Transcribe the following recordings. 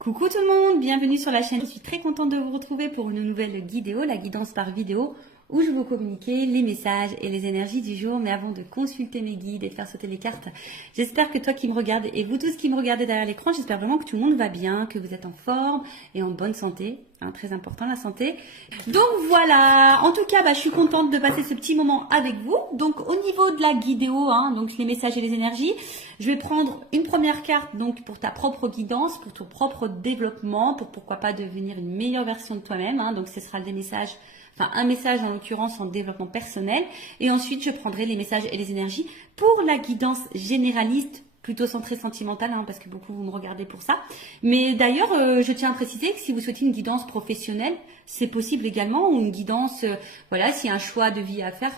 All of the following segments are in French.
Coucou tout le monde, bienvenue sur la chaîne. Je suis très contente de vous retrouver pour une nouvelle vidéo, la guidance par vidéo, où je vais vous communiquer les messages et les énergies du jour. Mais avant de consulter mes guides et de faire sauter les cartes, j'espère que toi qui me regardes et vous tous qui me regardez derrière l'écran, j'espère vraiment que tout le monde va bien, que vous êtes en forme et en bonne santé. Très important la santé. Donc voilà, en tout cas, je suis contente de passer ce petit moment avec vous. Donc au niveau de la guidéo, donc les messages et les énergies, je vais prendre une première carte donc pour ta propre guidance, pour ton propre développement, pour pourquoi pas devenir une meilleure version de toi-même. Donc ce sera des messages, un message en l'occurrence en développement personnel. Et ensuite, je prendrai les messages et les énergies pour la guidance généraliste, plutôt centré sentimental, parce que beaucoup vous me regardez pour ça. Mais d'ailleurs, je tiens à préciser que si vous souhaitez une guidance professionnelle, c'est possible également, ou une guidance, voilà, s'il y a un choix de vie à faire,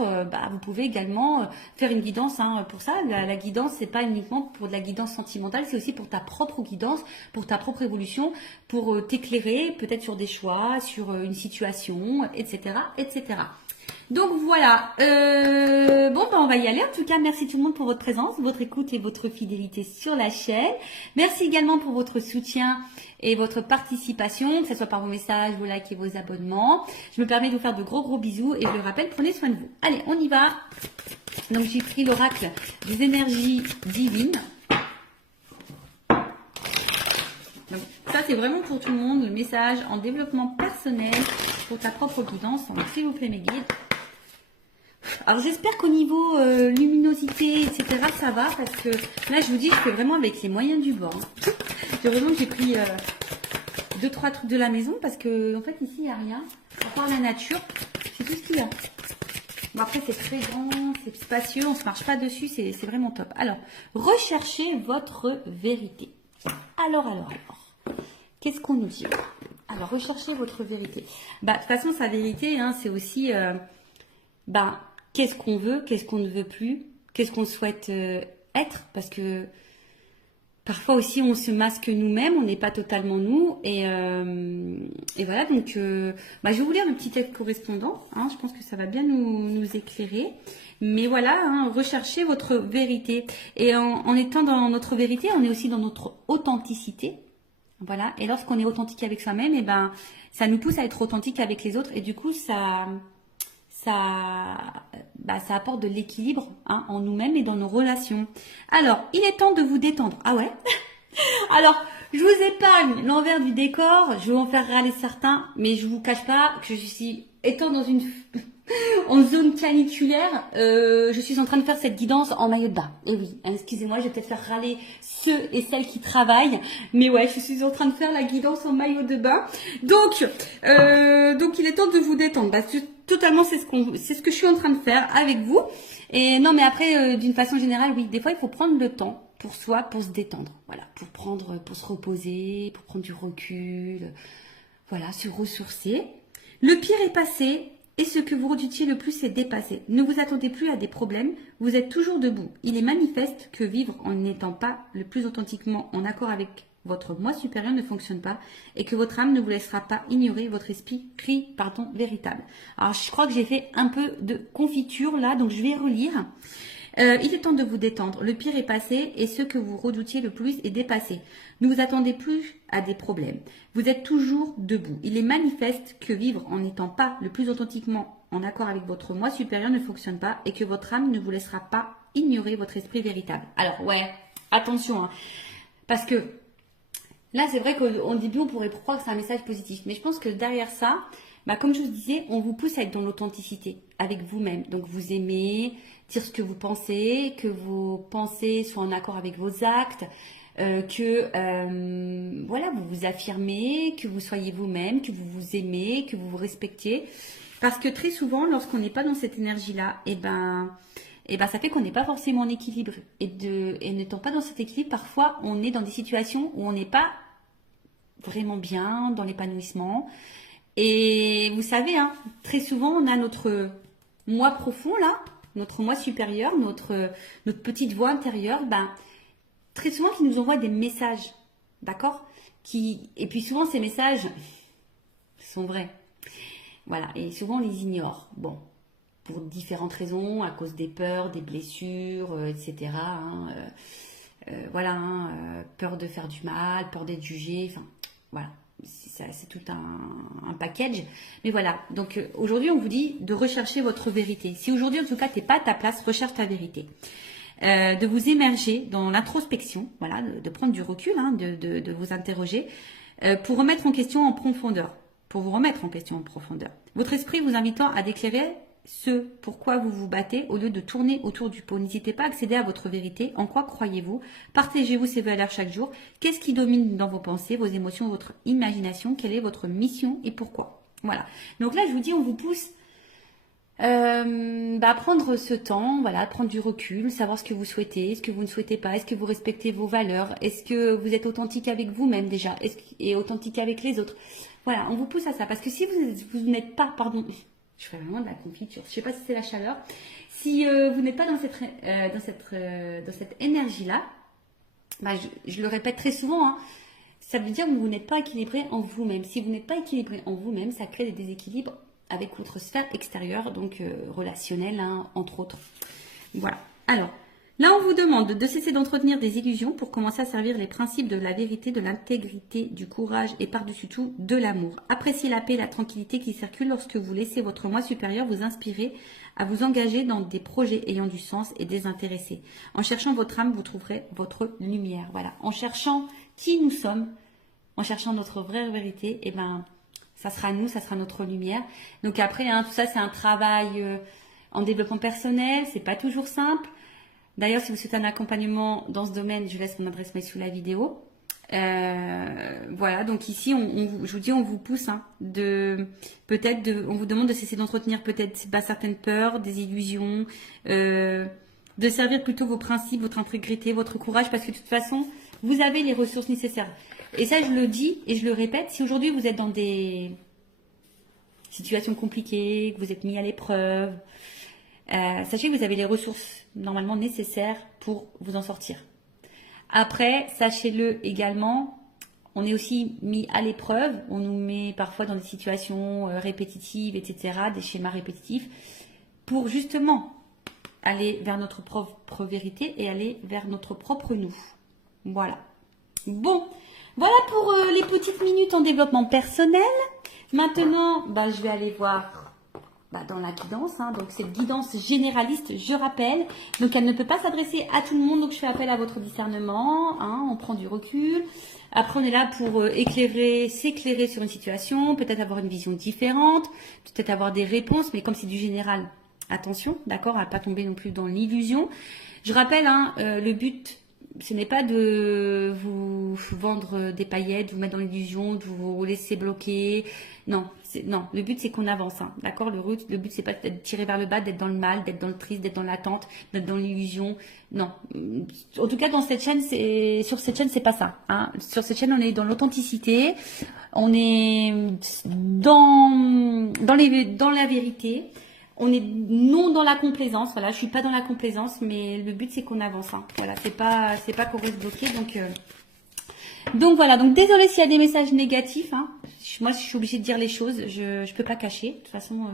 vous pouvez également faire une guidance pour ça. La guidance, c'est pas uniquement pour de la guidance sentimentale, c'est aussi pour ta propre guidance, pour ta propre évolution, pour t'éclairer peut-être sur des choix, sur une situation, etc., etc. Donc voilà, on va y aller. En tout cas, merci tout le monde pour votre présence, votre écoute et votre fidélité sur la chaîne. Merci également pour votre soutien et votre participation, que ce soit par vos messages, vos likes et vos abonnements. Je me permets de vous faire de gros bisous et je le rappelle, prenez soin de vous. Allez, on y va. Donc j'ai pris l'oracle des énergies divines. Donc ça c'est vraiment pour tout le monde, le message en développement personnel pour ta propre guidance. Donc s'il vous plaît mes guides. Alors j'espère qu'au niveau luminosité, etc. ça va, parce que là je vous dis, je fais vraiment avec les moyens du bord. Heureusement que j'ai pris 2-3 trucs de la maison, parce que en fait ici il n'y a rien. À part la nature, c'est tout ce qu'il y a. Bon, après c'est très grand, c'est spacieux, on ne se marche pas dessus, c'est vraiment top. Alors, recherchez votre vérité. Alors. Qu'est-ce qu'on nous dit? Alors, recherchez votre vérité. De toute façon, sa vérité, c'est aussi... qu'est-ce qu'on veut, qu'est-ce qu'on ne veut plus, qu'est-ce qu'on souhaite être, parce que parfois aussi on se masque nous-mêmes, on n'est pas totalement nous, et voilà, donc je vais vous lire le petit texte correspondant, je pense que ça va bien nous éclairer, mais voilà, recherchez votre vérité, et en étant dans notre vérité, on est aussi dans notre authenticité, voilà, et lorsqu'on est authentique avec soi-même, ça nous pousse à être authentique avec les autres, et du coup ça apporte de l'équilibre en nous-mêmes et dans nos relations. Alors, il est temps de vous détendre. Ah ouais? Alors, je vous épargne l'envers du décor, je vais en faire râler certains, mais je vous cache pas que je suis, étant dans en zone caniculaire, je suis en train de faire cette guidance en maillot de bain. Et oui, excusez-moi, je vais peut-être faire râler ceux et celles qui travaillent, mais ouais, je suis en train de faire la guidance en maillot de bain. Donc il est temps de vous détendre. Totalement, c'est ce que je suis en train de faire avec vous. Et non, mais après, d'une façon générale, oui, des fois, il faut prendre le temps pour soi, pour se détendre. Voilà, pour se reposer, pour prendre du recul. Voilà, se ressourcer. Le pire est passé. Et ce que vous redoutiez le plus est dépassé. Ne vous attendez plus à des problèmes, vous êtes toujours debout. Il est manifeste que vivre en n'étant pas le plus authentiquement en accord avec votre moi supérieur ne fonctionne pas et que votre âme ne vous laissera pas ignorer votre esprit véritable. Alors je crois que j'ai fait un peu de confiture là, donc je vais relire. Il est temps de vous détendre. Le pire est passé et ce que vous redoutiez le plus est dépassé. Ne vous attendez plus à des problèmes. Vous êtes toujours debout. Il est manifeste que vivre en n'étant pas le plus authentiquement en accord avec votre moi supérieur ne fonctionne pas et que votre âme ne vous laissera pas ignorer votre esprit véritable. Alors ouais, attention, parce que là c'est vrai qu'au début on pourrait croire que c'est un message positif, mais je pense que derrière ça, comme je vous disais, on vous pousse à être dans l'authenticité avec vous-même. Donc vous aimez dire ce que vos pensées soient en accord avec vos actes, vous vous affirmez, que vous soyez vous-même, que vous vous aimez, que vous vous respectiez. Parce que très souvent, lorsqu'on n'est pas dans cette énergie-là, ça fait qu'on n'est pas forcément en équilibre. Et n'étant pas dans cet équilibre, parfois on est dans des situations où on n'est pas vraiment bien, dans l'épanouissement. Et vous savez, très souvent, on a notre moi profond, là, notre moi supérieur, notre petite voix intérieure, très souvent, qui nous envoie des messages, d'accord? Et puis souvent, ces messages sont vrais. Voilà, et souvent, on les ignore. Bon, pour différentes raisons, à cause des peurs, des blessures, etc. Peur de faire du mal, peur d'être jugé, Voilà, c'est tout un package. Mais voilà, donc aujourd'hui, on vous dit de rechercher votre vérité. Si aujourd'hui, en tout cas, tu n'es pas à ta place, recherche ta vérité. De vous émerger dans l'introspection, voilà, de prendre du recul, hein, de vous interroger, pour remettre en question en profondeur. Pour vous remettre en question en profondeur. Votre esprit vous invitant à déclarer ce pourquoi vous vous battez au lieu de tourner autour du pot. N'hésitez pas à accéder à votre vérité. En quoi croyez-vous? Partagez-vous ces valeurs chaque jour. Qu'est-ce qui domine dans vos pensées, vos émotions, votre imagination? Quelle est votre mission et pourquoi? Voilà. Donc là, je vous dis, on vous pousse à prendre ce temps, voilà, prendre du recul, savoir ce que vous souhaitez, ce que vous ne souhaitez pas, est-ce que vous respectez vos valeurs, est-ce que vous êtes authentique avec vous-même déjà, et authentique avec les autres. Voilà, on vous pousse à ça, parce que si vous n'êtes pas, pardon, je fais vraiment de la confiture, je sais pas si c'est la chaleur, si vous n'êtes pas dans cette énergie-là, bah, je le répète très souvent, hein, ça veut dire que vous n'êtes pas équilibré en vous-même. Si vous n'êtes pas équilibré en vous-même, ça crée des déséquilibres avec votre sphère extérieure, donc relationnelle, hein, entre autres. Voilà. Alors, là, on vous demande de cesser d'entretenir des illusions pour commencer à servir les principes de la vérité, de l'intégrité, du courage et par-dessus tout, de l'amour. Appréciez la paix et la tranquillité qui circulent lorsque vous laissez votre moi supérieur vous inspirer à vous engager dans des projets ayant du sens et désintéressés. En cherchant votre âme, vous trouverez votre lumière. Voilà. En cherchant qui nous sommes, en cherchant notre vraie vérité, et ben, ça sera nous, ça sera notre lumière. Donc après, hein, tout ça, c'est un travail en développement personnel. C'est pas toujours simple. D'ailleurs, si vous souhaitez un accompagnement dans ce domaine, je laisse mon adresse mail sous la vidéo. Voilà, donc ici, je vous dis, on vous pousse, hein, on vous demande de cesser d'entretenir peut-être certaines peurs, des illusions, de servir plutôt vos principes, votre intégrité, votre courage, parce que de toute façon, vous avez les ressources nécessaires. Et ça, je le dis et je le répète, si aujourd'hui vous êtes dans des situations compliquées, que vous êtes mis à l'épreuve, sachez que vous avez les ressources normalement nécessaires pour vous en sortir. Après, sachez-le également, on est aussi mis à l'épreuve, on nous met parfois dans des situations répétitives, etc., des schémas répétitifs, pour justement aller vers notre propre vérité et aller vers notre propre nous. Voilà. Bon, voilà pour les petites minutes en développement personnel. Maintenant, je vais aller voir dans la guidance. Hein. Donc, cette guidance généraliste, je rappelle. Donc, elle ne peut pas s'adresser à tout le monde. Donc, je fais appel à votre discernement. Hein. On prend du recul. Après, on est là pour s'éclairer sur une situation. Peut-être avoir une vision différente. Peut-être avoir des réponses. Mais comme c'est du général, attention, d'accord, à ne pas tomber non plus dans l'illusion. Je rappelle, hein, le but, ce n'est pas de vous vendre des paillettes, de vous mettre dans l'illusion, de vous laisser bloquer. Non, le but c'est qu'on avance, hein, d'accord. Le but c'est pas d'être tiré vers le bas, d'être dans le mal, d'être dans le triste, d'être dans l'attente, d'être dans l'illusion. Non, en tout cas sur cette chaîne c'est pas ça. Hein. Sur cette chaîne on est dans l'authenticité, on est dans la vérité. On est non dans la complaisance, voilà, je suis pas dans la complaisance, mais le but c'est qu'on avance, hein. Voilà, c'est pas qu'on reste bloqué, donc voilà, donc désolé s'il y a des messages négatifs, hein. Moi je suis obligée de dire les choses, je peux pas cacher, de toute façon,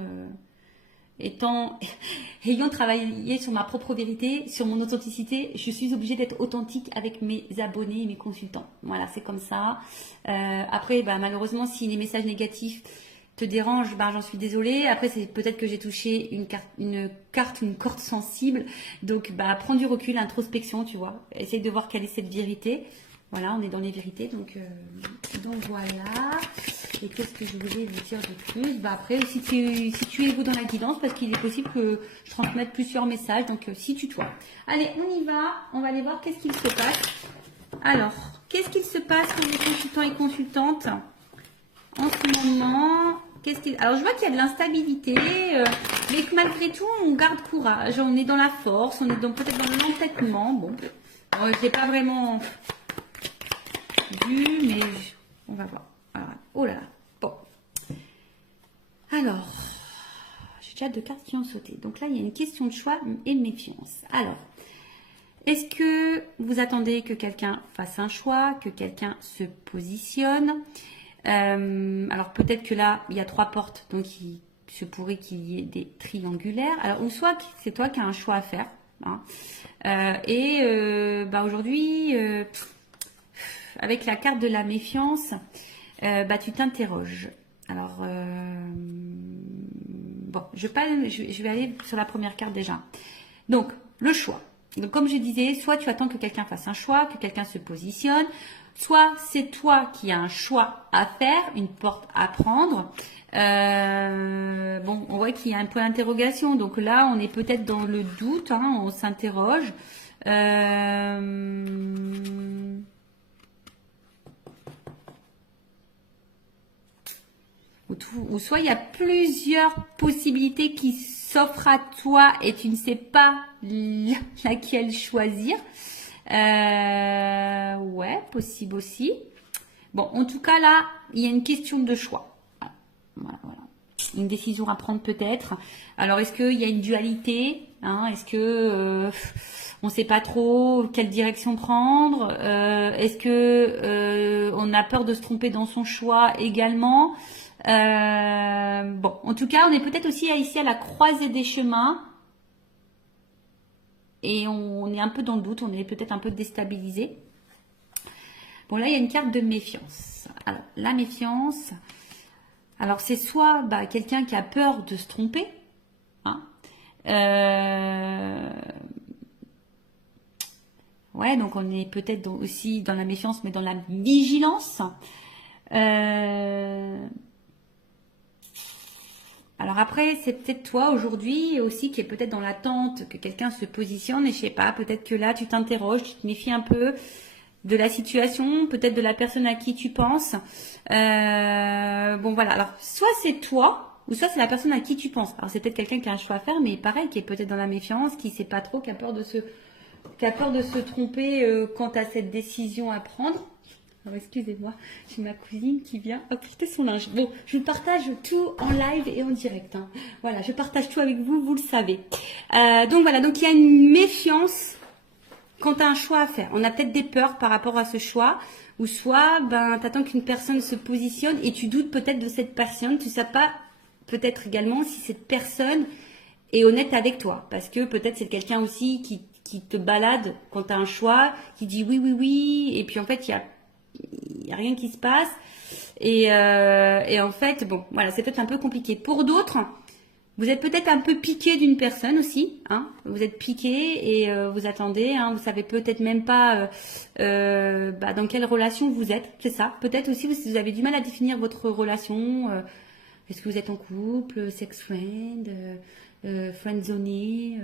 ayant travaillé sur ma propre vérité, sur mon authenticité, je suis obligée d'être authentique avec mes abonnés et mes consultants, voilà, c'est comme ça. Après, malheureusement, si les messages négatifs te dérange, j'en suis désolée. Après, c'est peut-être que j'ai touché une corde sensible. Donc, prends du recul, introspection, tu vois. Essaye de voir quelle est cette vérité. Voilà, on est dans les vérités. Donc voilà. Et qu'est-ce que je voulais vous dire de plus? Après, situez-vous dans la guidance parce qu'il est possible que je transmette plusieurs messages. Donc, situe-toi. Allez, on y va. On va aller voir qu'est-ce qu'il se passe. Alors, qu'est-ce qu'il se passe pour les consultants et consultantes en ce moment? Alors, je vois qu'il y a de l'instabilité, mais que malgré tout, on garde courage, on est dans la force, on est peut-être dans l'entêtement. Bon, je n'ai pas vraiment vu, mais on va voir. Alors, oh là là, bon. Alors, j'ai déjà 2 cartes qui ont sauté. Donc là, il y a une question de choix et de méfiance. Alors, est-ce que vous attendez que quelqu'un fasse un choix, que quelqu'un se positionne? Alors peut-être que là il y a 3 portes, donc il se pourrait qu'il y ait des triangulaires. Alors ou soit c'est toi qui as un choix à faire, hein. Aujourd'hui avec la carte de la méfiance, bah, tu t'interroges. Alors, bon, je vais aller sur la première carte déjà. Donc, le choix. Donc, comme je disais, soit tu attends que quelqu'un fasse un choix, que quelqu'un se positionne, soit c'est toi qui as un choix à faire, une porte à prendre. Bon, on voit qu'il y a un point d'interrogation. Donc là, on est peut-être dans le doute, hein, on s'interroge. Ou soit il y a plusieurs possibilités qui s'offrent à toi et tu ne sais pas laquelle choisir. Ouais, possible aussi. Bon, en tout cas là, il y a une question de choix. Voilà. Une décision à prendre peut-être. Alors, est-ce qu'il y a une dualité, hein? Est-ce que on ne sait pas trop quelle direction prendre? Est-ce que on a peur de se tromper dans son choix également? Bon, en tout cas, on est peut-être aussi ici à la croisée des chemins et on est un peu dans le doute, on est peut-être un peu déstabilisé. Bon, là, il y a une carte de méfiance. Alors, la méfiance, alors c'est soit bah, quelqu'un qui a peur de se tromper, hein, ouais, donc on est peut-être aussi dans la méfiance, mais dans la vigilance. Alors après, c'est peut-être toi aujourd'hui aussi qui est peut-être dans l'attente que quelqu'un se positionne et je sais pas, peut-être que là tu t'interroges, tu te méfies un peu de la situation, peut-être de la personne à qui tu penses. Bon voilà, alors soit c'est toi ou soit c'est la personne à qui tu penses. Alors c'est peut-être quelqu'un qui a un choix à faire, mais pareil, qui est peut-être dans la méfiance, qui sait pas trop, qui a peur de se tromper quant à cette décision à prendre. Alors, excusez-moi, j'ai ma cousine qui vient apporter son linge. Bon, je partage tout en live et en direct, hein. Voilà, je partage tout avec vous, vous le savez. Donc voilà, donc il y a une méfiance quand tu as un choix à faire. On a peut-être des peurs par rapport à ce choix, ou soit ben, tu attends qu'une personne se positionne et tu doutes peut-être de cette personne. Tu ne sais pas peut-être également si cette personne est honnête avec toi, parce que peut-être c'est quelqu'un aussi qui te balade quand tu as un choix, qui dit oui, oui, oui, et puis en fait, il y a rien qui se passe. Et en fait, bon, voilà, c'est peut-être un peu compliqué. Pour d'autres, vous êtes peut-être un peu piqué d'une personne aussi, hein. Vous êtes piqué et vous attendez, hein. Vous savez peut-être même pas bah, dans quelle relation vous êtes. C'est ça. Peut-être aussi vous avez du mal à définir votre relation. Est-ce que vous êtes en couple, sex friend, friendzoné,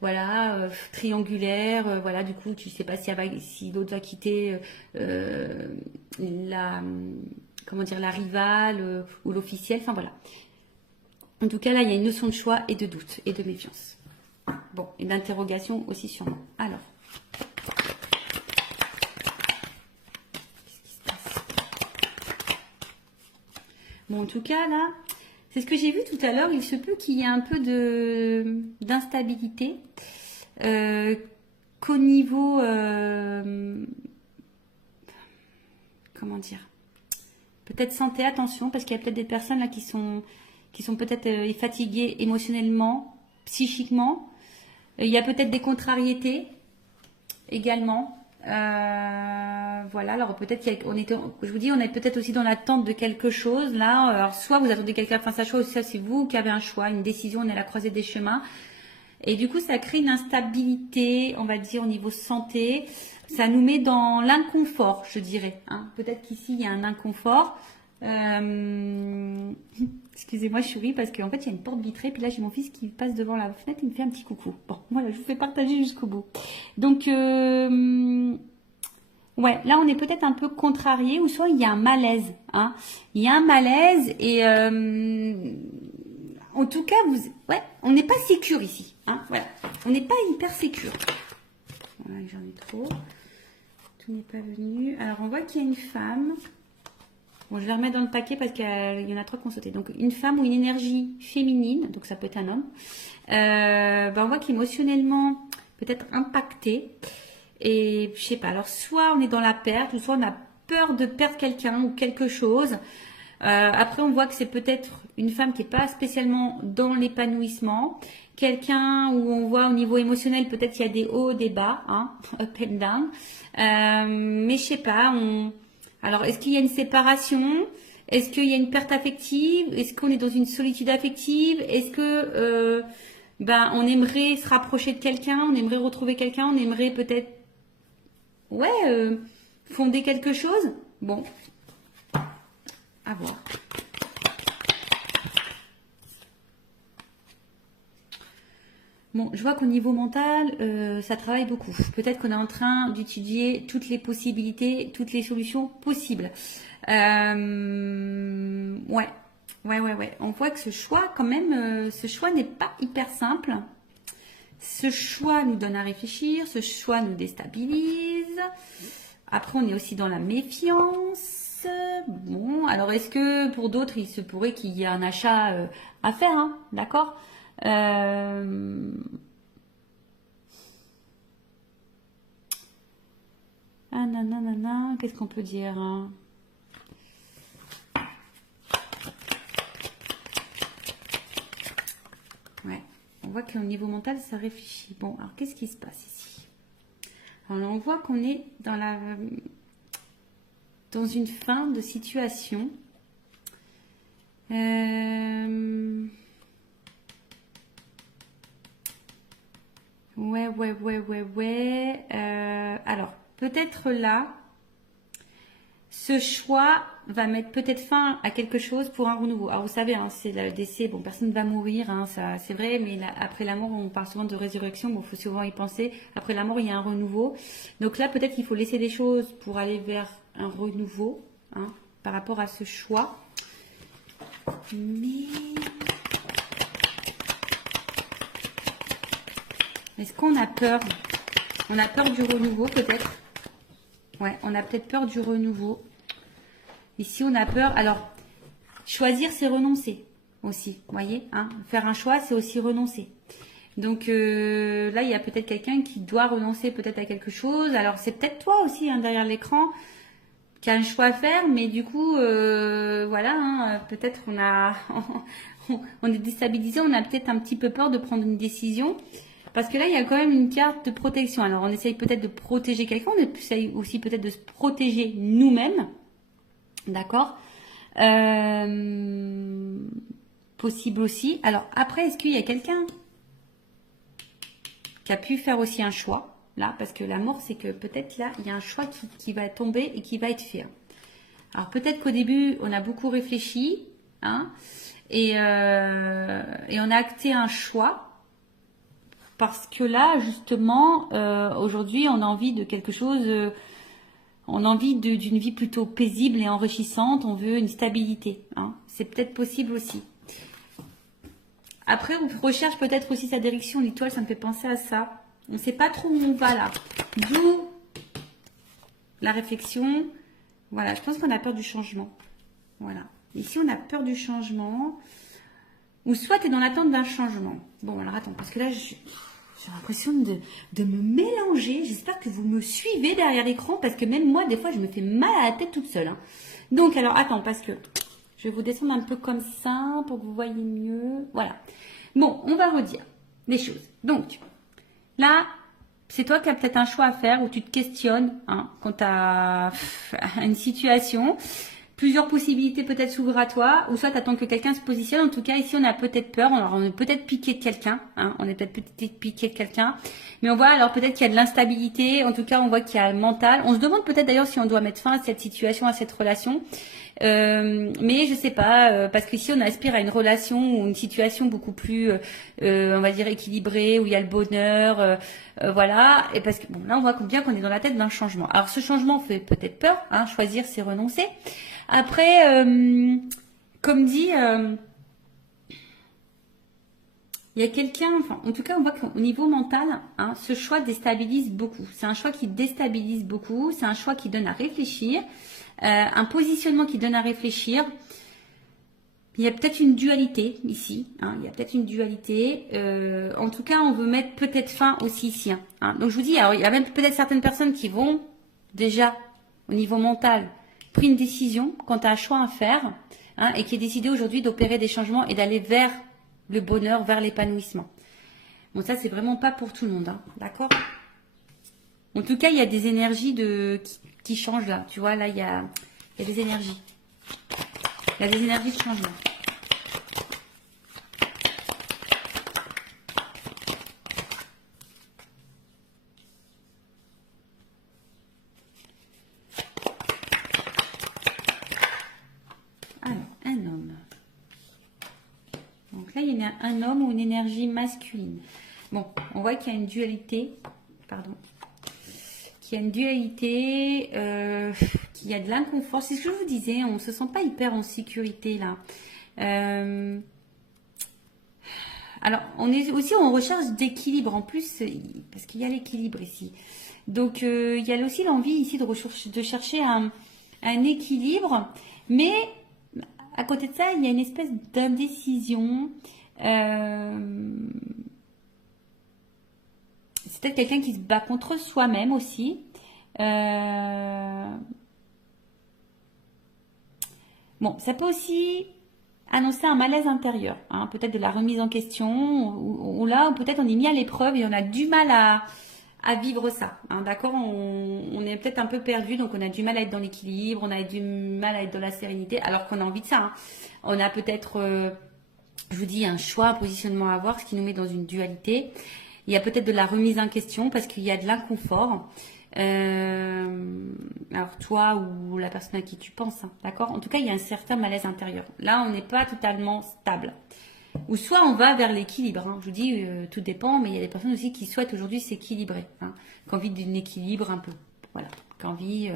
voilà, triangulaire, voilà, du coup, tu sais pas si l'autre va quitter comment dire, la rivale ou l'officiel, enfin voilà. En tout cas, là, il y a une notion de choix et de doute et de méfiance. Bon, et d'interrogation aussi sûrement. Alors. Qu'est-ce qui se passe? Bon, en tout cas, là, c'est ce que j'ai vu tout à l'heure. Il se peut qu'il y ait un peu d'instabilité. Qu'au niveau... comment dire? Peut-être santé, attention, parce qu'il y a peut-être des personnes là qui sont peut-être fatiguées émotionnellement, psychiquement. Il y a peut-être des contrariétés également. Voilà, alors peut-être je vous dis, on est peut-être aussi dans l'attente de quelque chose là. Alors soit vous attendez quelqu'un fasse un choix, ou soit c'est vous qui avez un choix, une décision, on est à la croisée des chemins. Et du coup, ça crée une instabilité, on va dire, au niveau santé. Ça nous met dans l'inconfort, je dirais, hein. Peut-être qu'ici, il y a un inconfort. Excusez-moi, je souris parce qu'en fait, il y a une porte vitrée. Puis là, j'ai mon fils qui passe devant la fenêtre. Il me fait un petit coucou. Bon, voilà, je vous fais partager jusqu'au bout. Donc, ouais, là, on est peut-être un peu contrarié. Ou soit, il y a un malaise, hein. Il y a un malaise et... en tout cas, ouais, on n'est pas sécure ici, hein, voilà. On n'est pas hyper sécure. Voilà, j'en ai trop. Tout n'est pas venu. Alors, on voit qu'il y a une femme. Bon, je vais remettre dans le paquet parce qu'il y en a trois qui ont sauté. Donc, une femme ou une énergie féminine, donc ça peut être un homme. On voit qu'émotionnellement, peut-être impacté. Et je sais pas, alors soit on est dans la perte, ou soit on a peur de perdre quelqu'un ou quelque chose. Après, on voit que c'est peut-être une femme qui n'est pas spécialement dans l'épanouissement. Quelqu'un où on voit au niveau émotionnel, peut-être il y a des hauts, des bas, hein, up and down. Mais je sais pas, Alors, est-ce qu'il y a une séparation? Est-ce qu'il y a une perte affective? Est-ce qu'on est dans une solitude affective? Est-ce que on aimerait se rapprocher de quelqu'un? On aimerait retrouver quelqu'un? On aimerait peut-être fonder quelque chose? Bon, à voir. Bon, je vois qu'au niveau mental, ça travaille beaucoup. Peut-être qu'on est en train d'étudier toutes les possibilités, toutes les solutions possibles. Ouais. On voit que ce choix, quand même, ce choix n'est pas hyper simple. Ce choix nous donne à réfléchir, ce choix nous déstabilise. Après, on est aussi dans la méfiance. Bon, alors est-ce que pour d'autres, il se pourrait qu'il y ait un achat à faire, hein, d'accord? Ah nanana, qu'est-ce qu'on peut dire, hein? Ouais, on voit qu'au niveau mental, ça réfléchit. Bon, alors qu'est-ce qui se passe ici? Alors on voit qu'on est dans une fin de situation. Ouais. Alors, peut-être là, ce choix va mettre peut-être fin à quelque chose pour un renouveau. Alors, vous savez, hein, c'est le décès, bon, personne ne va mourir, hein, ça, c'est vrai, mais là, après la mort, on parle souvent de résurrection, bon, il faut souvent y penser. Après la mort, il y a un renouveau. Donc là, peut-être qu'il faut laisser des choses pour aller vers un renouveau, hein, par rapport à ce choix. Mais... est-ce qu'on a peur? On a peur du renouveau peut-être. Ouais, on a peut-être peur du renouveau. Ici, on a peur. Alors, choisir, c'est renoncer aussi. Vous voyez, hein, faire un choix, c'est aussi renoncer. Donc là, il y a peut-être quelqu'un qui doit renoncer peut-être à quelque chose. Alors, c'est peut-être toi aussi, hein, derrière l'écran, qui a un choix à faire. Mais du coup, voilà, hein, peut-être on est déstabilisé. On a peut-être un petit peu peur de prendre une décision. Parce que là, il y a quand même une carte de protection. Alors, on essaye peut-être de protéger quelqu'un. On essaye aussi peut-être de se protéger nous-mêmes. D'accord? Possible aussi. Alors, après, est-ce qu'il y a quelqu'un qui a pu faire aussi un choix? Là, parce que la mort, c'est que peut-être là, il y a un choix qui va tomber et qui va être fait. Alors, peut-être qu'au début, on a beaucoup réfléchi. Hein, et on a acté un choix. Parce que là, justement, aujourd'hui, on a envie de quelque chose, on a envie d'une vie plutôt paisible et enrichissante, on veut une stabilité. Hein. C'est peut-être possible aussi. Après, on recherche peut-être aussi sa direction. L'étoile, ça me fait penser à ça. On ne sait pas trop où on va là. D'où la réflexion. Voilà, je pense qu'on a peur du changement. Voilà. Ici, on a peur du changement. Ou soit tu es dans l'attente d'un changement. Bon, alors attends, parce que là, j'ai l'impression de me mélanger. J'espère que vous me suivez derrière l'écran, parce que même moi, des fois, je me fais mal à la tête toute seule. Hein. Donc, alors, attends, parce que je vais vous descendre un peu comme ça, pour que vous voyez mieux. Voilà. Bon, on va redire les choses. Donc, là, c'est toi qui as peut-être un choix à faire, où tu te questionnes hein, quant à une situation. Plusieurs possibilités peut-être s'ouvrent à toi, ou soit tu attends que quelqu'un se positionne. En tout cas, ici, on a peut-être peur. Alors, on est peut-être piqué de quelqu'un. Hein, on est peut-être piqué de quelqu'un. Mais on voit alors peut-être qu'il y a de l'instabilité. En tout cas, on voit qu'il y a le mental. On se demande peut-être d'ailleurs si on doit mettre fin à cette situation, à cette relation. Mais je sais pas, parce qu'ici, on aspire à une relation ou une situation beaucoup plus, on va dire, équilibrée, où il y a le bonheur. Voilà. Et parce que bon, là, on voit bien qu'on est dans la tête d'un changement. Alors, ce changement fait peut-être peur. Hein, choisir, c'est renoncer. Après, comme dit, il y a quelqu'un, enfin, en tout cas, on voit qu'au niveau mental, hein, ce choix déstabilise beaucoup. C'est un choix qui déstabilise beaucoup, c'est un choix qui donne à réfléchir, un positionnement qui donne à réfléchir. Il y a peut-être une dualité ici, hein, il y a peut-être une dualité. En tout cas, on veut mettre peut-être fin aussi ici. Hein. Donc, je vous dis, alors, il y a même peut-être certaines personnes qui vont déjà, au niveau mental, pris une décision quant à un choix à faire hein, et qui est décidé aujourd'hui d'opérer des changements et d'aller vers le bonheur, vers l'épanouissement. Bon, ça, c'est vraiment pas pour tout le monde, hein, d'accord? En tout cas, il y a des énergies qui changent là. Tu vois, là, il y a Il y a des énergies. Il y a des énergies de changement. Alors, un homme. Donc là, il y a un homme ou une énergie masculine. Bon, on voit qu'il y a une dualité. Pardon. Qu'il y a une dualité, qu'il y a de l'inconfort. C'est ce que je vous disais, on ne se sent pas hyper en sécurité là. Alors, on est aussi en recherche d'équilibre en plus, parce qu'il y a l'équilibre ici. Donc, il y a aussi l'envie ici de chercher un équilibre, mais à côté de ça, il y a une espèce d'indécision. C'est peut-être quelqu'un qui se bat contre soi-même aussi. Bon, ça peut aussi annoncer un malaise intérieur, hein, peut-être de la remise en question, ou là, peut-être on est mis à l'épreuve et on a du mal à vivre ça. Hein, d'accord, on est peut-être un peu perdu, donc on a du mal à être dans l'équilibre, on a du mal à être dans la sérénité, alors qu'on a envie de ça. Hein. On a peut-être, je vous dis, un choix, un positionnement à avoir, ce qui nous met dans une dualité. Il y a peut-être de la remise en question parce qu'il y a de l'inconfort. Alors toi ou la personne à qui tu penses, hein, d'accord? En tout cas, il y a un certain malaise intérieur. Là, on n'est pas totalement stable. Ou soit on va vers l'équilibre. Hein. Je vous dis, tout dépend, mais il y a des personnes aussi qui souhaitent aujourd'hui s'équilibrer, hein, qui ont envie d'un équilibre un peu, voilà, qui ont envie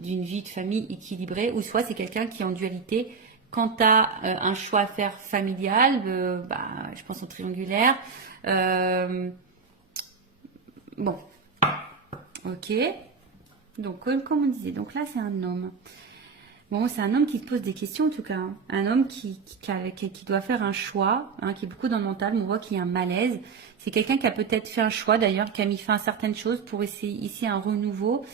d'une vie de famille équilibrée. Ou soit c'est quelqu'un qui est en dualité. Quand tu as un choix à faire familial, je pense en triangulaire. Bon, ok. Donc, comme on disait, donc là, c'est un homme. Bon, c'est un homme qui se pose des questions en tout cas. Hein. Un homme qui doit faire un choix, hein, qui est beaucoup dans le mental, mais on voit qu'il y a un malaise. C'est quelqu'un qui a peut-être fait un choix d'ailleurs, qui a mis fin à certaines choses pour essayer ici un renouveau,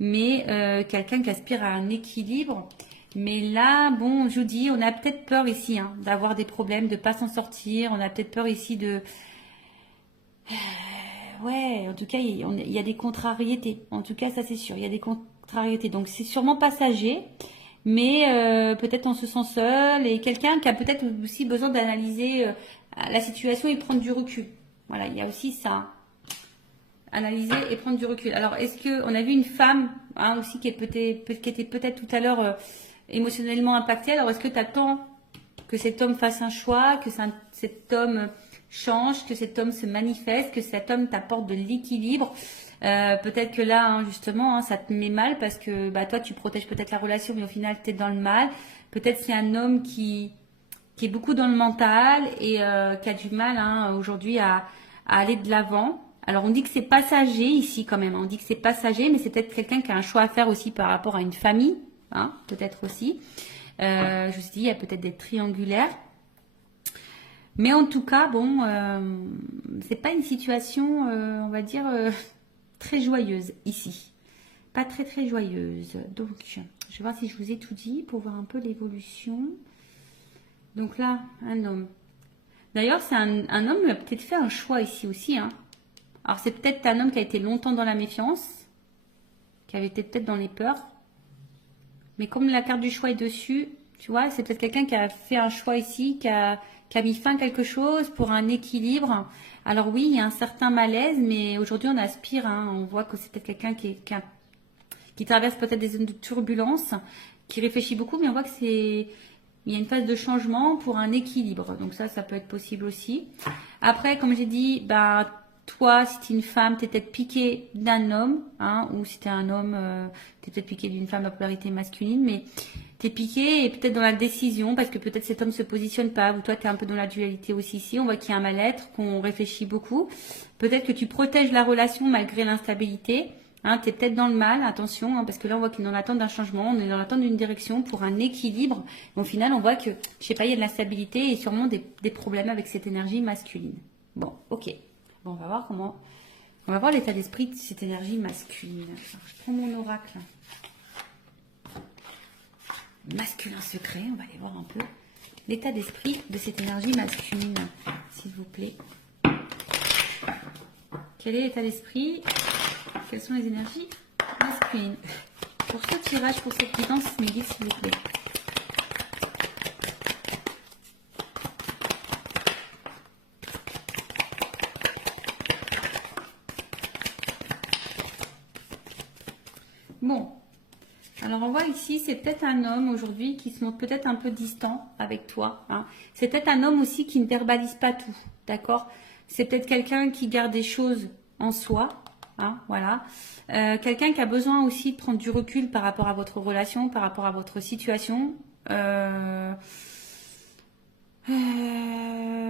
mais quelqu'un qui aspire à un équilibre. Mais là, bon, je vous dis, on a peut-être peur ici hein, d'avoir des problèmes, de ne pas s'en sortir. On a peut-être peur ici de... Ouais, en tout cas, il y a des contrariétés. En tout cas, ça c'est sûr, il y a des contrariétés. Donc, c'est sûrement passager, mais peut-être on se sent seul et quelqu'un qui a peut-être aussi besoin d'analyser la situation et prendre du recul. Voilà, il y a aussi ça. Analyser et prendre du recul. Alors, est-ce qu'on a vu une femme hein, aussi qui était peut-être tout à l'heure émotionnellement impactée. Alors, est-ce que tu attends que cet homme fasse un choix, que cet homme change, que cet homme se manifeste, que cet homme t'apporte de l'équilibre. Peut-être que là, hein, justement, hein, ça te met mal parce que toi, tu protèges peut-être la relation, mais au final, tu es dans le mal. Peut-être c'est un homme qui est beaucoup dans le mental et qui a du mal hein, aujourd'hui à aller de l'avant. Alors, on dit que c'est passager ici quand même. On dit que c'est passager, mais c'est peut-être quelqu'un qui a un choix à faire aussi par rapport à une famille. Hein, peut-être aussi. Je vous ai dit, il y a peut-être des triangulaires. Mais en tout cas, bon, c'est pas une situation, on va dire, très joyeuse ici. Pas très très joyeuse. Donc, je vais voir si je vous ai tout dit pour voir un peu l'évolution. Donc là, un homme. D'ailleurs, c'est un homme qui a peut-être fait un choix ici aussi. Hein. Alors, c'est peut-être un homme qui a été longtemps dans la méfiance, qui avait été peut-être dans les peurs. Mais comme la carte du choix est dessus, tu vois, c'est peut-être quelqu'un qui a fait un choix ici, qui a mis fin à quelque chose pour un équilibre. Alors oui, il y a un certain malaise, mais aujourd'hui on aspire, hein, on voit que c'est peut-être quelqu'un qui traverse peut-être des zones de turbulence, qui réfléchit beaucoup, mais on voit que il y a une phase de changement pour un équilibre. Donc ça peut être possible aussi. Après, comme j'ai dit, toi, si tu es une femme, tu es peut-être piqué d'un homme, hein, ou si tu es un homme, tu es peut-être piqué d'une femme à polarité masculine, mais tu es piqué et peut-être dans la décision, parce que peut-être cet homme se positionne pas, ou toi tu es un peu dans la dualité aussi ici, on voit qu'il y a un mal-être, qu'on réfléchit beaucoup. Peut-être que tu protèges la relation malgré l'instabilité, hein, tu es peut-être dans le mal, attention, hein, parce que là on voit qu'il est dans l'attente d'un changement, on est dans l'attente d'une direction pour un équilibre. Au final, on voit que, je sais pas, il y a de l'instabilité et sûrement des problèmes avec cette énergie masculine. Bon, ok. Bon, on va voir on va voir l'état d'esprit de cette énergie masculine. Alors, je prends mon oracle. Masculin secret, on va aller voir un peu l'état d'esprit de cette énergie masculine, s'il vous plaît. Quel est l'état d'esprit? Quelles sont les énergies masculines? pour ce tirage, pour cette guidance, mes guides, s'il vous plaît. Bon, alors on voit ici, c'est peut-être un homme aujourd'hui qui se montre peut-être un peu distant avec toi. Hein. C'est peut-être un homme aussi qui ne verbalise pas tout, d'accord? C'est peut-être quelqu'un qui garde des choses en soi, hein, voilà. Quelqu'un qui a besoin aussi de prendre du recul par rapport à votre relation, par rapport à votre situation.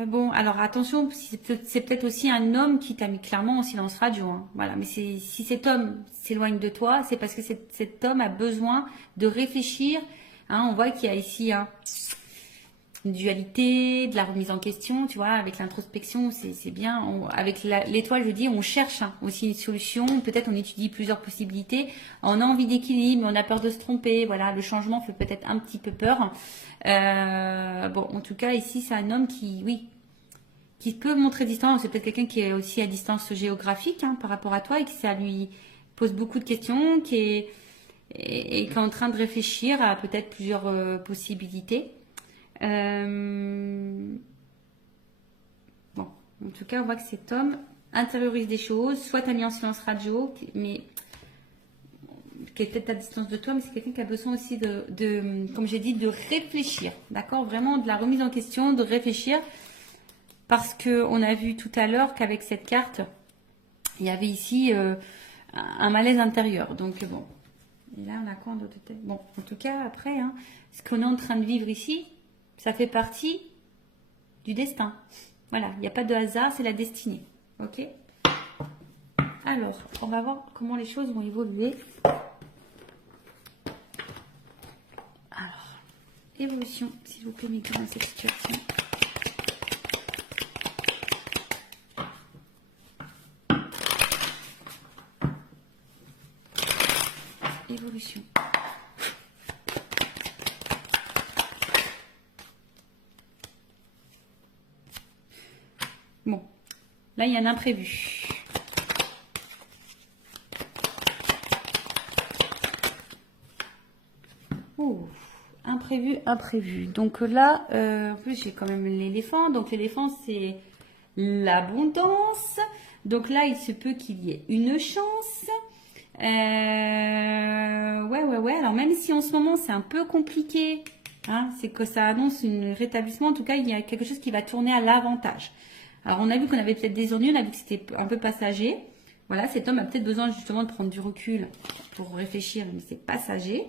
Bon, alors attention, c'est peut-être aussi un homme qui t'a mis clairement en silence radio. Hein. Voilà, mais si cet homme s'éloigne de toi, c'est parce que cet homme a besoin de réfléchir. Hein, on voit qu'il y a ici une dualité, de la remise en question, tu vois, avec l'introspection, c'est bien. Avec l'étoile, je dis, on cherche aussi une solution. Peut-être on étudie plusieurs possibilités. On a envie d'équilibre, mais on a peur de se tromper. Voilà, le changement fait peut-être un petit peu peur. Bon, en tout cas, ici, c'est un homme qui peut montrer distance. C'est peut-être quelqu'un qui est aussi à distance géographique par rapport à toi et que ça lui pose beaucoup de questions, qui est en train de réfléchir à peut-être plusieurs possibilités. Bon, en tout cas, on voit que cet homme intériorise des choses, soit t'as mis en silence radio, mais qui est peut-être à distance de toi, mais c'est quelqu'un qui a besoin aussi comme j'ai dit, de réfléchir, d'accord? Vraiment de la remise en question, de réfléchir, parce qu'on a vu tout à l'heure qu'avec cette carte, il y avait ici un malaise intérieur. Donc bon, et là on a quoi en d'autres têtes? Bon, en tout cas, après, ce qu'on est en train de vivre ici, ça fait partie du destin. Voilà, il n'y a pas de hasard, c'est la destinée. Ok? Alors, on va voir comment les choses vont évoluer. Alors, évolution, s'il vous plaît, mes gars, dans cette situation. Évolution. Bon, là, il y a un imprévu. Oh, imprévu. Donc là, en plus, j'ai quand même l'éléphant. Donc l'éléphant, c'est l'abondance. Donc là, il se peut qu'il y ait une chance. Ouais. Alors même si en ce moment, c'est un peu compliqué, c'est que ça annonce un rétablissement. En tout cas, il y a quelque chose qui va tourner à l'avantage. Alors, on a vu qu'on avait peut-être des ennuis, on a vu que c'était un peu passager. Voilà, cet homme a peut-être besoin justement de prendre du recul pour réfléchir, mais c'est passager.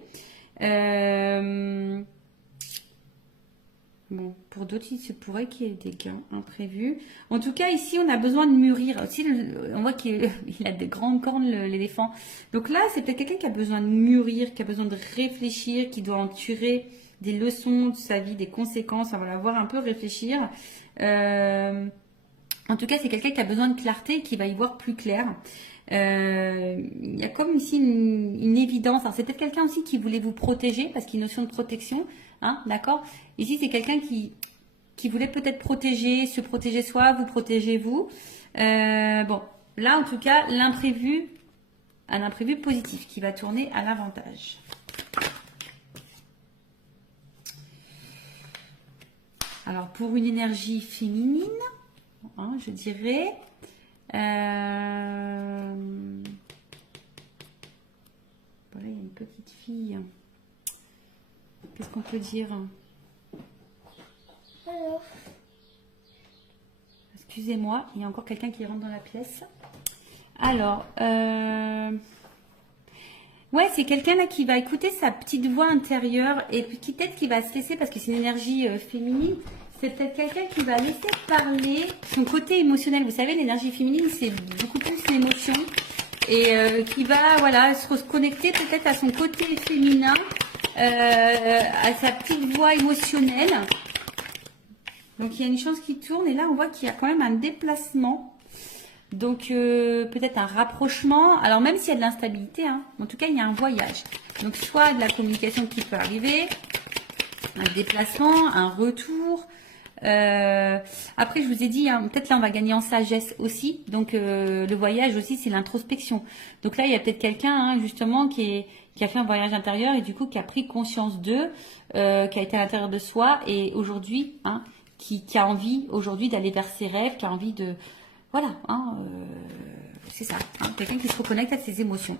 Bon, pour d'autres, il se pourrait qu'il y ait des gains imprévus. En tout cas, ici, on a besoin de mûrir. Aussi, on voit qu'il a des grandes cornes, l'éléphant. Donc là, c'est peut-être quelqu'un qui a besoin de mûrir, qui a besoin de réfléchir, qui doit en tirer des leçons de sa vie, des conséquences. On va la voir un peu réfléchir. En tout cas, c'est quelqu'un qui a besoin de clarté et qui va y voir plus clair. Il y a comme ici une évidence. Alors, c'est peut-être quelqu'un aussi qui voulait vous protéger, parce qu'il y a une notion de protection. D'accord? Ici, c'est quelqu'un qui voulait peut-être se protéger soi, vous protégez vous. Bon, là, en tout cas, un imprévu positif qui va tourner à l'avantage. Alors, pour une énergie féminine, je dirais, voilà, il y a une petite fille. Qu'est-ce qu'on peut dire? Alors. Excusez-moi, il y a encore quelqu'un qui rentre dans la pièce. Alors, ouais, c'est quelqu'un là qui va écouter sa petite voix intérieure et puis peut-être qui va se laisser, parce que c'est une énergie féminine, c'est peut-être quelqu'un qui va laisser parler son côté émotionnel. Vous savez, l'énergie féminine, c'est beaucoup plus l'émotion et qui va, voilà, se reconnecter peut-être à son côté féminin, à sa petite voix émotionnelle. Donc, il y a une chance qui tourne et là, on voit qu'il y a quand même un déplacement. Donc, peut-être un rapprochement. Alors, même s'il y a de l'instabilité, en tout cas, il y a un voyage. Donc, soit de la communication qui peut arriver, un déplacement, un retour. Après, je vous ai dit, hein, peut-être là, on va gagner en sagesse aussi. Donc, le voyage aussi, c'est l'introspection. Donc là, il y a peut-être quelqu'un, hein, justement, qui a fait un voyage intérieur et du coup, qui a pris conscience d'eux, qui a été à l'intérieur de soi et aujourd'hui, hein, qui a envie aujourd'hui d'aller vers ses rêves, qui a envie de... Voilà, hein, c'est ça. Hein, quelqu'un qui se reconnecte à ses émotions.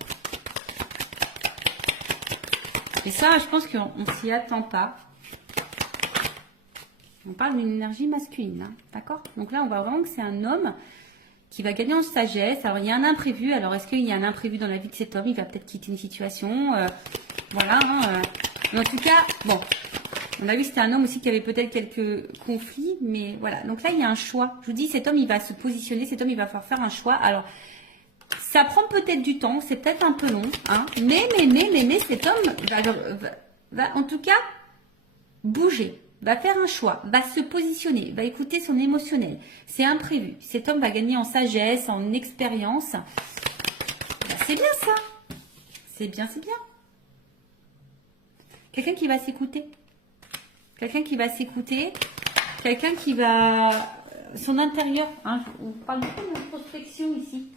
Et ça, je pense qu'on ne s'y attend pas. On parle d'une énergie masculine, hein, d'accord? Donc là, on voit vraiment que c'est un homme qui va gagner en sagesse. Alors, il y a un imprévu. Alors, est-ce qu'il y a un imprévu dans la vie de cet homme? Il va peut-être quitter une situation. Voilà. Hein, mais en tout cas, bon, on a vu que c'était un homme aussi qui avait peut-être quelques conflits. Mais voilà. Donc là, il y a un choix. Je vous dis, cet homme, il va se positionner. Cet homme, il va falloir faire un choix. Alors, ça prend peut-être du temps. C'est peut-être un peu long. Hein, mais cet homme va en tout cas bouger. Va faire un choix, va se positionner, va écouter son émotionnel. C'est imprévu. Cet homme va gagner en sagesse, en expérience. Ben, c'est bien ça. C'est bien, c'est bien. Quelqu'un qui va s'écouter. Quelqu'un qui va s'écouter. Quelqu'un qui va... Son intérieur. Hein, on parle beaucoup d'introspection ici.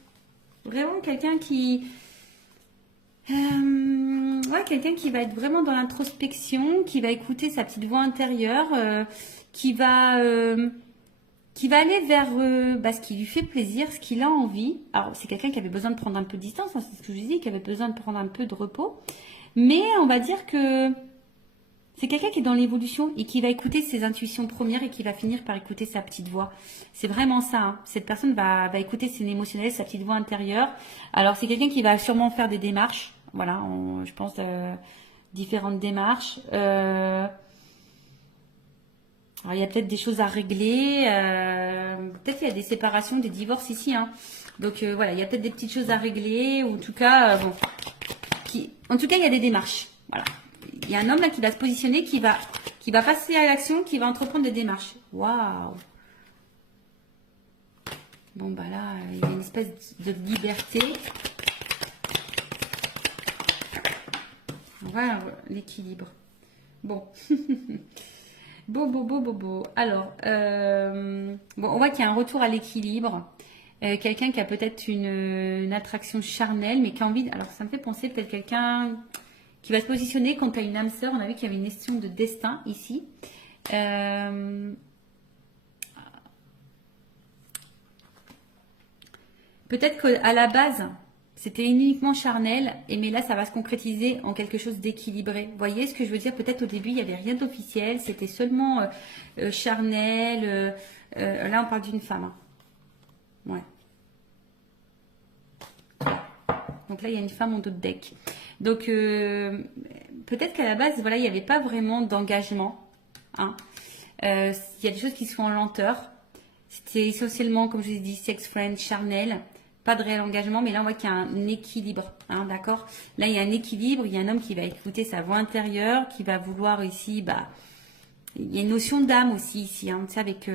Vraiment quelqu'un qui... ouais, quelqu'un qui va être vraiment dans l'introspection, qui va écouter sa petite voix intérieure, qui va aller vers ce qui lui fait plaisir, ce qu'il a envie. Alors, c'est quelqu'un qui avait besoin de prendre un peu de distance, hein, c'est ce que je disais, qui avait besoin de prendre un peu de repos. Mais on va dire que c'est quelqu'un qui est dans l'évolution et qui va écouter ses intuitions premières et qui va finir par écouter sa petite voix. C'est vraiment ça. Hein. Cette personne va écouter ses émotionnels, sa petite voix intérieure. Alors, c'est quelqu'un qui va sûrement faire des démarches. Voilà, je pense différentes démarches. Alors, il y a peut-être des choses à régler. Peut-être qu'il y a des séparations, des divorces ici. Hein. Donc voilà, il y a peut-être des petites choses à régler. Ou en tout cas, en tout cas, il y a des démarches. Voilà, il y a un homme là qui va se positionner, qui va passer à l'action, qui va entreprendre des démarches. Waouh. Bon bah là, il y a une espèce de liberté. Voilà l'équilibre. Bon. Beau. Alors, on voit qu'il y a un retour à l'équilibre. Quelqu'un qui a peut-être une attraction charnelle, mais qui a envie... Alors, ça me fait penser peut-être quelqu'un qui va se positionner quand tu as une âme sœur. On a vu qu'il y avait une question de destin ici. Peut-être qu'à la base... C'était uniquement charnel, mais là, ça va se concrétiser en quelque chose d'équilibré. Vous voyez ce que je veux dire? Peut-être au début, il n'y avait rien d'officiel, c'était seulement charnel. Là, on parle d'une femme. Hein. Ouais. Donc là, il y a une femme en dos de deck. Donc, peut-être qu'à la base, voilà, il n'y avait pas vraiment d'engagement. Hein. Il y a des choses qui sont en lenteur. C'était essentiellement, comme je vous ai dit, sex friend, charnel. Pas de réel engagement, mais là on voit qu'il y a un équilibre, hein, d'accord? Là il y a un équilibre, il y a un homme qui va écouter sa voix intérieure, qui va vouloir ici, il y a une notion d'âme aussi ici, hein, tu sais, avec...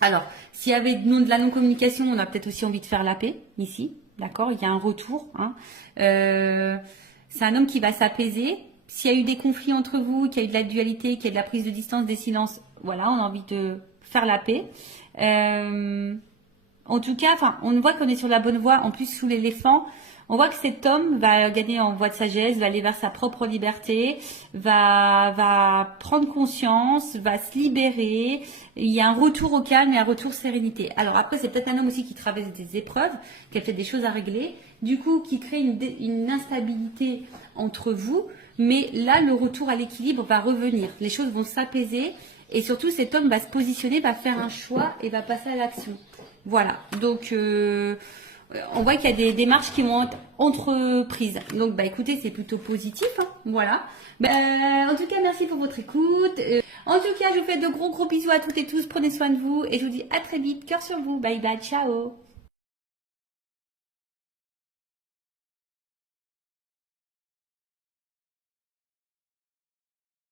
Alors, s'il y avait de la non-communication, on a peut-être aussi envie de faire la paix, ici, d'accord? Il y a un retour, hein. C'est un homme qui va s'apaiser. S'il y a eu des conflits entre vous, qu'il y a eu de la dualité, qu'il y a de la prise de distance, des silences, voilà, on a envie de faire la paix. En tout cas, on voit qu'on est sur la bonne voie. En plus, sous l'éléphant, on voit que cet homme va gagner en voie de sagesse, va aller vers sa propre liberté, va prendre conscience, va se libérer. Il y a un retour au calme et un retour sérénité. Alors après, c'est peut-être un homme aussi qui traverse des épreuves, qui a peut-être des choses à régler, du coup, qui crée une instabilité entre vous. Mais là, le retour à l'équilibre va revenir. Les choses vont s'apaiser et surtout, cet homme va se positionner, va faire un choix et va passer à l'action. Voilà, donc on voit qu'il y a des démarches qui vont être entreprises. Donc, écoutez, c'est plutôt positif, hein, voilà. En tout cas, merci pour votre écoute. En tout cas, je vous fais de gros bisous à toutes et tous. Prenez soin de vous et je vous dis à très vite. Cœur sur vous. Bye bye, ciao.